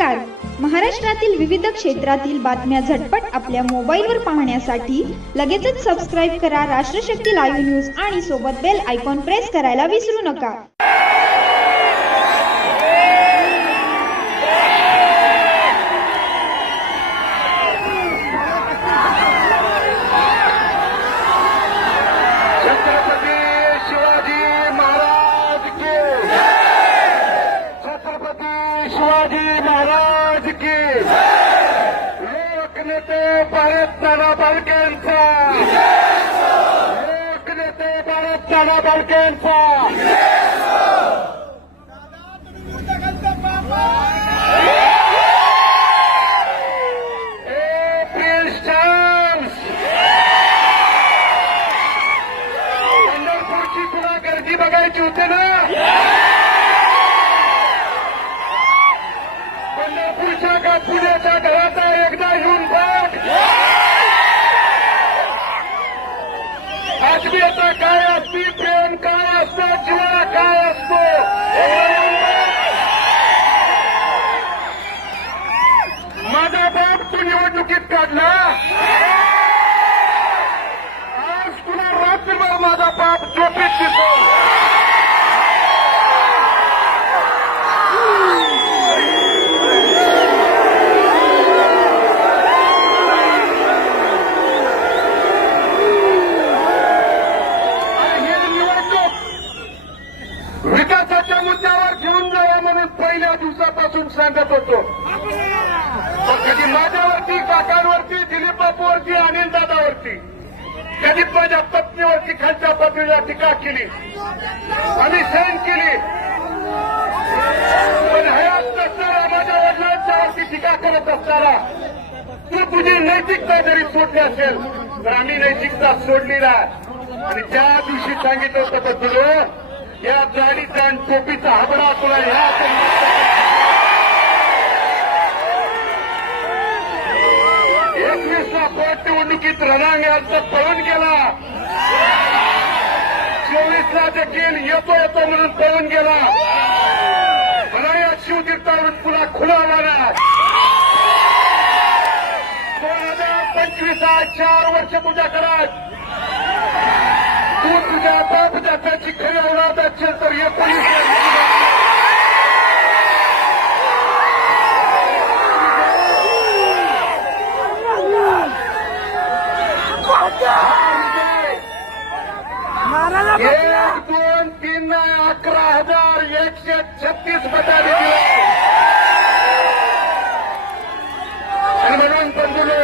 नमस्कार. महाराष्ट्रातील विविध क्षेत्रातील बातम्या झटपट आपल्या मोबाईलवर पाहण्यासाठी लगेचच सबस्क्राईब करा राष्ट्रशक्ती लाईव्ह न्यूज आणि सोबत बेल आयकॉन प्रेस करायला विसरू नका. शिवाजी महाराज की लोकनेते भारत नाना बालकेंचा लोकनेते भारत नाना बालकेंचा पंढरपूरची तुला गर्दी बघायची होती ना. पंढरपूरच्या का पुण्याच्या घराचा एकदा येऊन बघ. आत्मीयता काय असती, प्रेम काय असतं, जीवन काय असतो. माझा बाप तू निवडणुकीत काढला. आज तुला रात्रभर माझा बाप झोपेत दिसतो. विकासाच्या मुद्द्यावर घेऊन जावा म्हणून पहिल्या दिवसापासून सांगत होतो. कधी माझ्यावरती, काकांवरती, दिलीप बापूवरती, अनिल दादावरती, कधी माझ्या पत्नीवरती खालच्या पत्नीला टीका केली, आम्ही सहन केली. पण हयात नसताना माझ्या वडिलांच्यावरती टीका करत असताना तू तुझी नैतिकता जरी सोडली असेल तर आम्ही नैतिकता सोडली नाही. आणि त्या दिवशी सांगितलं होतं बदलो या जाडीचा आणि टोपीचा हाबडा तुला ह्या 21ला पोट निवडणुकीत रणांगणात पळून गेला. 24ला देखील येतो म्हणून पळून गेला. मला या शिवतीर्थावरून तुला खुला आला. 2025 4 वर्ष तुझ्या घरात तू तुझ्या बाप दादाची खरी औलाद असेल तर 19 1, 2, 3, 11,136 मतांनी दिले. आणि म्हणून बंधुलो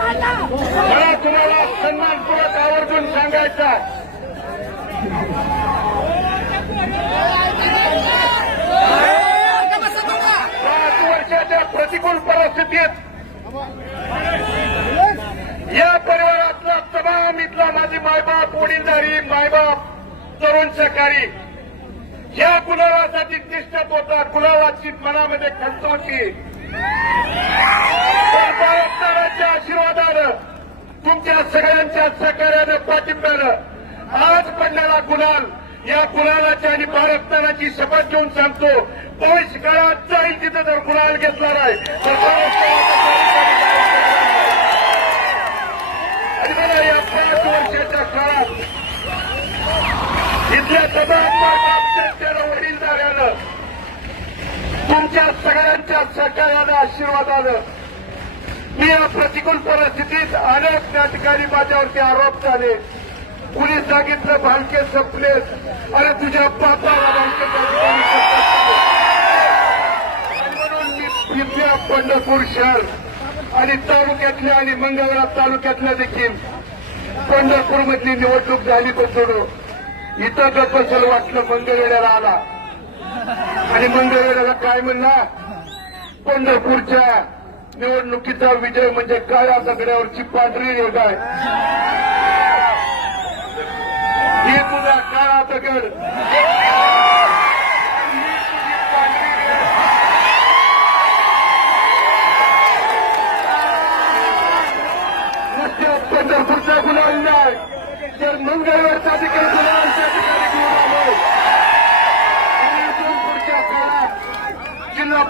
मला तुम्हाला सन्मानपूर्वक आवर्जून सांगायचा, 5 वर्षाच्या प्रतिकूल परिस्थितीत या परिवारातला तमाम इथला माझी मायबाप, वडीलधारी मायबाप, तरुण सहकारी या कुलावासाठी तिष्ठत होता. कुलावाची मनामध्ये खंत होती. भारताच्या आशीर्वादानं, तुमच्या सगळ्यांच्या सहकार्यानं, पाठिंब्यानं आज पडणारा गुलाल, या गुलालाची आणि भारताची शपथ घेऊन सांगतो, भविष्य काळात जाईल तिथं जर गुलाल घेतला नाही तर आणि मला या 5 वर्षाच्या काळात इथल्या तमाम वडीलधाऱ्यानं, तुमच्या सगळ्यांच्या सहकार्यानं, आशीर्वादानं मी या प्रतिकूल परिस्थितीत अनेक त्या ठिकाणी माझ्यावरती आरोप झाले. कुणी सांगितलं भालके संपलेत, अरे तुझ्या बापाला भालके म्हणून मी इथल्या पंढरपूर शहर आणि तालुक्यातल्या आणि मंगळवेढा तालुक्यातल्या देखील पंढरपूरमधली निवडणूक झाली पण सोडू इथं गप्पसल वाटलं. मंगळवेढ्याला आला आणि मंगळवेढ्याला काय म्हणला, पंढरपूरच्या निवडणुकीचा विजय म्हणजे काळ्या दगडावरची पांढरी रेघ आहे. ही तुझा काळा दगड, नुसत्या पंढरपूरचा गुलाल नाही तर मंगळवेढचा देखील गुलालच्या ठिकाणी घेऊन आलो.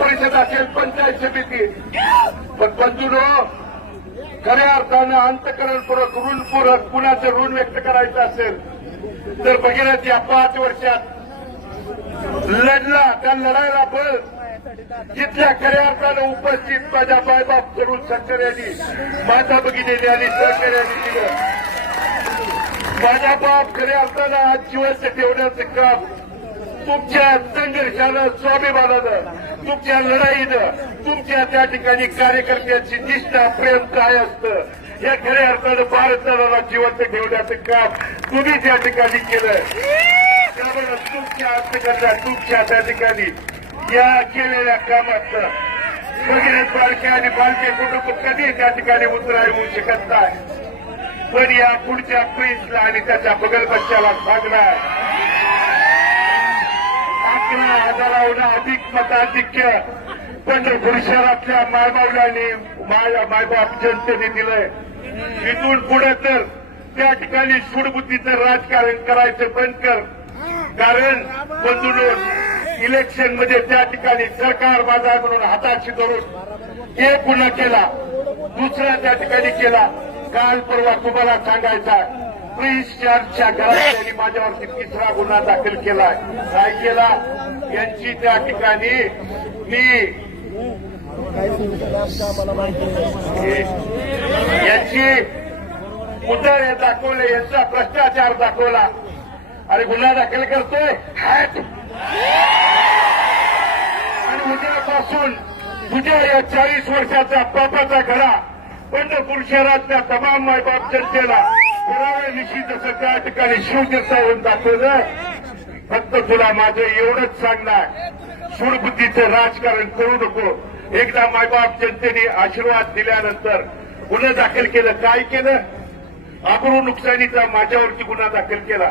परिषद असेल, पंचायत समिती. पण बंधूंनो, खऱ्या अर्थानं अंतःकरणपूर्वक ऋणपूरक कुणाचं ऋण व्यक्त करायचं असेल तर भगीरथ या 5 वर्षात लढला. त्या लढायला बळ जिथल्या खऱ्या अर्थानं उपस्थित माझ्या मायबाप तरुण शेतकऱ्यांनी, माता भगिनींनी आणि सहकार्यांनी दिलं. माझा बाप खऱ्या अर्थानं आज जिवंत ठेवण्याचं काम तुमच्या संघर्षानं, स्वाभिमानानं, तुमच्या लढाईनं, तुमच्या त्या ठिकाणी कार्यकर्त्यांची निष्ठा, प्रेम काय असतं या खऱ्या अर्थानं भारताला जिवंत ठेवण्याचं काम तुम्ही त्या ठिकाणी केलंय. त्यामुळे तुमच्या अंतकरणात, तुमच्या त्या ठिकाणी या केलेल्या कामाचं भगीरथ बालके आणि बालके कुटुंब कधी त्या ठिकाणी उतराय होऊ शकत नाही. पण या पुढच्या प्रिन्सला आणि त्याच्या बगल बच्च्याला सांगणार 11,000 अधिक मताधिक्य पंढरपूर शहरातल्या मायबावलांनी, मायबाप जनतेने दिलंय. इथून पुढे तर त्या ठिकाणी सूडबुद्धीचं राजकारण करायचं बंद कर. कारण बंधूंनो, इलेक्शनमध्ये त्या ठिकाणी सरकार बाजार म्हणून हाताशी धरून एक गुन्हा केला, दुसरा त्या ठिकाणी केला. काल परवा तुम्हाला सांगायचा, प्रिन्स चार्जच्या घरात माझ्यावरती 3रा गुन्हा दाखल केलाय. काय केला? यांची त्या ठिकाणी यांची उदाहरण दाखवले, यांचा भ्रष्टाचार दाखवला. अरे गुन्हा दाखल करतोय हॅट. आणि उद्यापासून तुझ्या या 40 वर्षाचा बापाचा घरा पंढरपूर शहरातल्या तमाम मायबाप जनतेला पुराव्या दिवशी जसं त्या ठिकाणी शिवतीर्थ होऊन दाखवलं. फक्त तुला माझं एवढंच सांगणार, सूडबुद्धीचं राजकारण करू नको. एकदा मायबाप जनतेने आशीर्वाद दिल्यानंतर गुन्हा दाखल केलं. काय केलं? आबरू नुकसानीचा माझ्यावरती गुन्हा दाखल केला.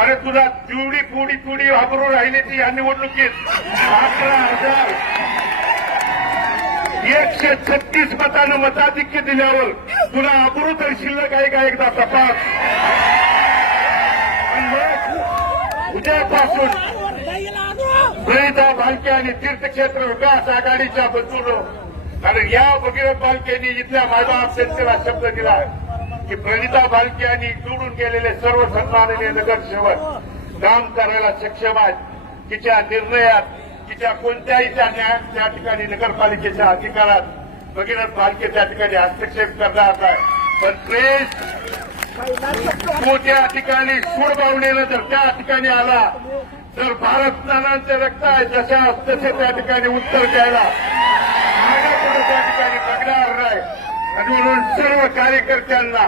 अरे तुला जेवढी थोडी आबरू राहिली ती या निवडणुकीत 11,136 मतानं मताधिक्य दिल्यावर तुला आबरू तर शिल्लक आहे का? एकदा तपास. उद्यापासून प्रणिता भालके आणि तीर्थक्षेत्र विकास आघाडीच्या बंधूंनो, कारण या भगीरथ बालकेंनी इथल्या मायबाप जनतेला शब्द दिला की प्रणिता भालके यांनी निवडून गेलेले सर्व सन्माननीय नगरसेवक काम करायला सक्षम आहेत. तिच्या निर्णयात, तिच्या कोणत्याही त्या ठिकाणी नगरपालिकेच्या अधिकारात भगीरथ भालके त्या ठिकाणी हस्तक्षेप करणार नाही. पण प्रेस तो त्या ठिकाणी सूडबावलेलं जर त्या ठिकाणी आला तर भारत नानांचे रक्त आहे जशा तसे त्या ठिकाणी उत्तर द्यायला त्या ठिकाणी बघणार नाही. आणि म्हणून सर्व कार्यकर्त्यांना,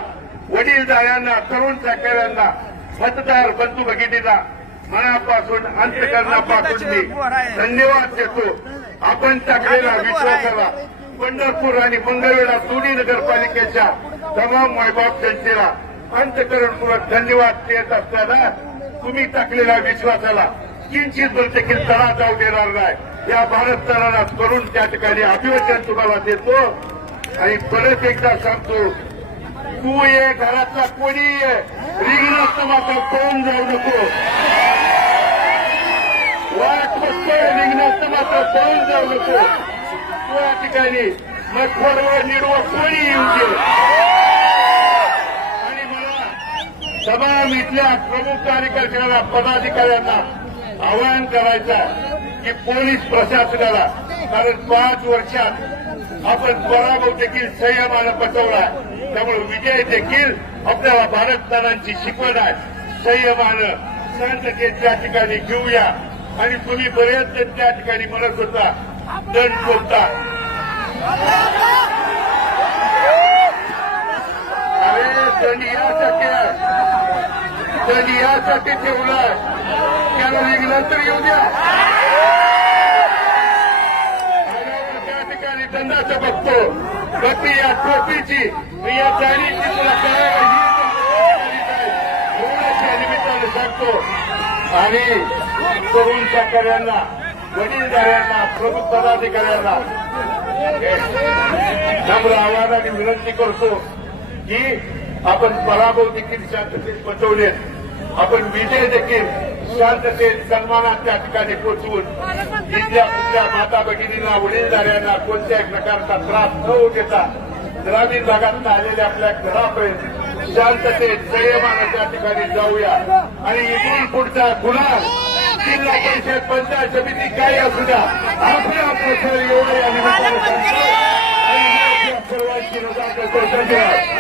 वडीलधाऱ्यांना, तरुण सहकाऱ्यांना, मतदार बंधू भगिनींना मनापासून, अंतकरणापासून मी धन्यवाद देतो. आपण टाकलेला विश्वासाला पंढरपूर आणि मंगळवेढा दोन्ही नगरपालिकेच्या तमाम मायबाप जनतेला अंतकरणपूर्वक धन्यवाद देत असताना तुम्ही टाकलेल्या विश्वासाला किंचित देखील तडा जाऊ देणार नाही. या भारत तळाला करून त्या ठिकाणी अभिवादन तुम्हाला देतो. आणि परत एकदा सांगतो, तू ये घरातला कोणी ये, रिंगणात मात्र पळून जाऊ नको. वाट बघतोय, रिंगणात मात्र पळून जाऊ नको. तू या ठिकाणी मग थोडं निडवं कोणी येऊ दे. आणि मला तमाम इथल्या प्रमुख कार्यकर्त्यांना, पदाधिकाऱ्यांना आवाहन करायचं की पोलीस प्रशासनाला, कारण 5 वर्षात आपण पराभव देखील संयमानं पचवला. त्यामुळे विजय देखील आपल्याला भारतदारांची शिकवण आहे. संयमानं, शांततेत त्या ठिकाणी घेऊया. आणि तुम्ही बरेच त्या ठिकाणी म्हणत होता दंड कोणता. अरे दंड यासाठी आहे, दंड यासाठी ठेवलाय त्याला नंतर येऊ द्या. दंडाचं बघतो, गती या टोपीची, या जाणीची तुला करायला एवढ्याच्या निमित्तानं सांगतो. आणि तरुण सहकाऱ्यांना, वडीलधाऱ्यांना, प्रमुख पदाधिकाऱ्यांना नम्र आवाहनाने विनंती करतो की आपण पराभव देखील शांततेत पचवले, आपण विजय देखील शांततेत सन्मानात त्या ठिकाणी पोचवून इथल्या कुठल्या माता भगिनींना वडीलधाऱ्यांना कोणत्याही प्रकारचा त्रास न होऊ देता ग्रामीण भागात आलेल्या आपल्या घरापर्यंत शांततेत संयमानं त्या ठिकाणी जाऊया आणि इथून पुढचा गुन्हा जिल्हा परिषद पंचायत समिती काही असू द्या आपल्या प्रसार एवढे या निमित्ताने सांगतो. आणि सर्वांची रजा करतो. धन्यवाद.